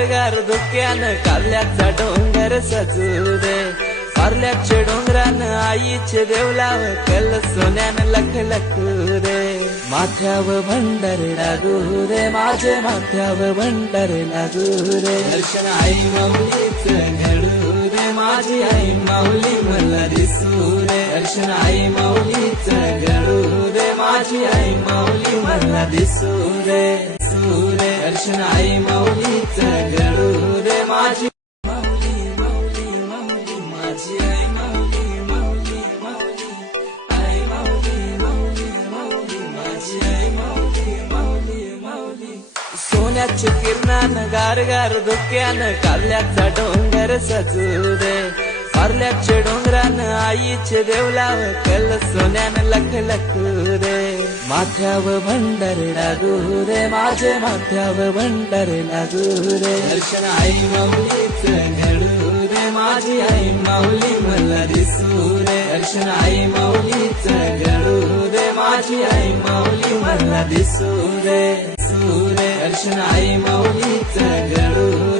गार धुक्यानं काल्याचा डोंगर सजू दे. पार्ल्याच्या डोंगरानं आईचे देवलाव कल सोन्यानं लख लखू रे. माथ्यावर भंडारे लागू रे, माझे माथ्यावर भंडारे लागू रे. दर्शन आई माऊलीचं घडू रे, माझी आई माऊली मला दिसू रे. दर्शन आई माऊलीचं घडू रे, माझी आई माऊली मला दिसू रे. सूरे दर्शन आई माऊलीचं घडू रे, माझी माऊली माऊली माऊली माझी आई माऊली माऊली माऊली आई माऊली माऊली माऊली माझी आई माऊली माऊली माऊली. सोन्याच्या किरणानं गार धुक्यानं काल्याचा डोंगर सजू दे. पार्ल्याच्या डोंगरानं आईचे देवलाव कल सोन्यानं लख लखू रे. माथ्यावर भंडारे लागू रे, माझे माथ्यावर भंडारे लागू रे. दर्शन आई माऊलीचं घडू रे, माझी आई माऊली मला दिसू रे. दर्शन आई माऊलीचं घडू रे, माझी आई माऊली मला दिसू रे. सूरे दर्शन आई माऊलीचं घडू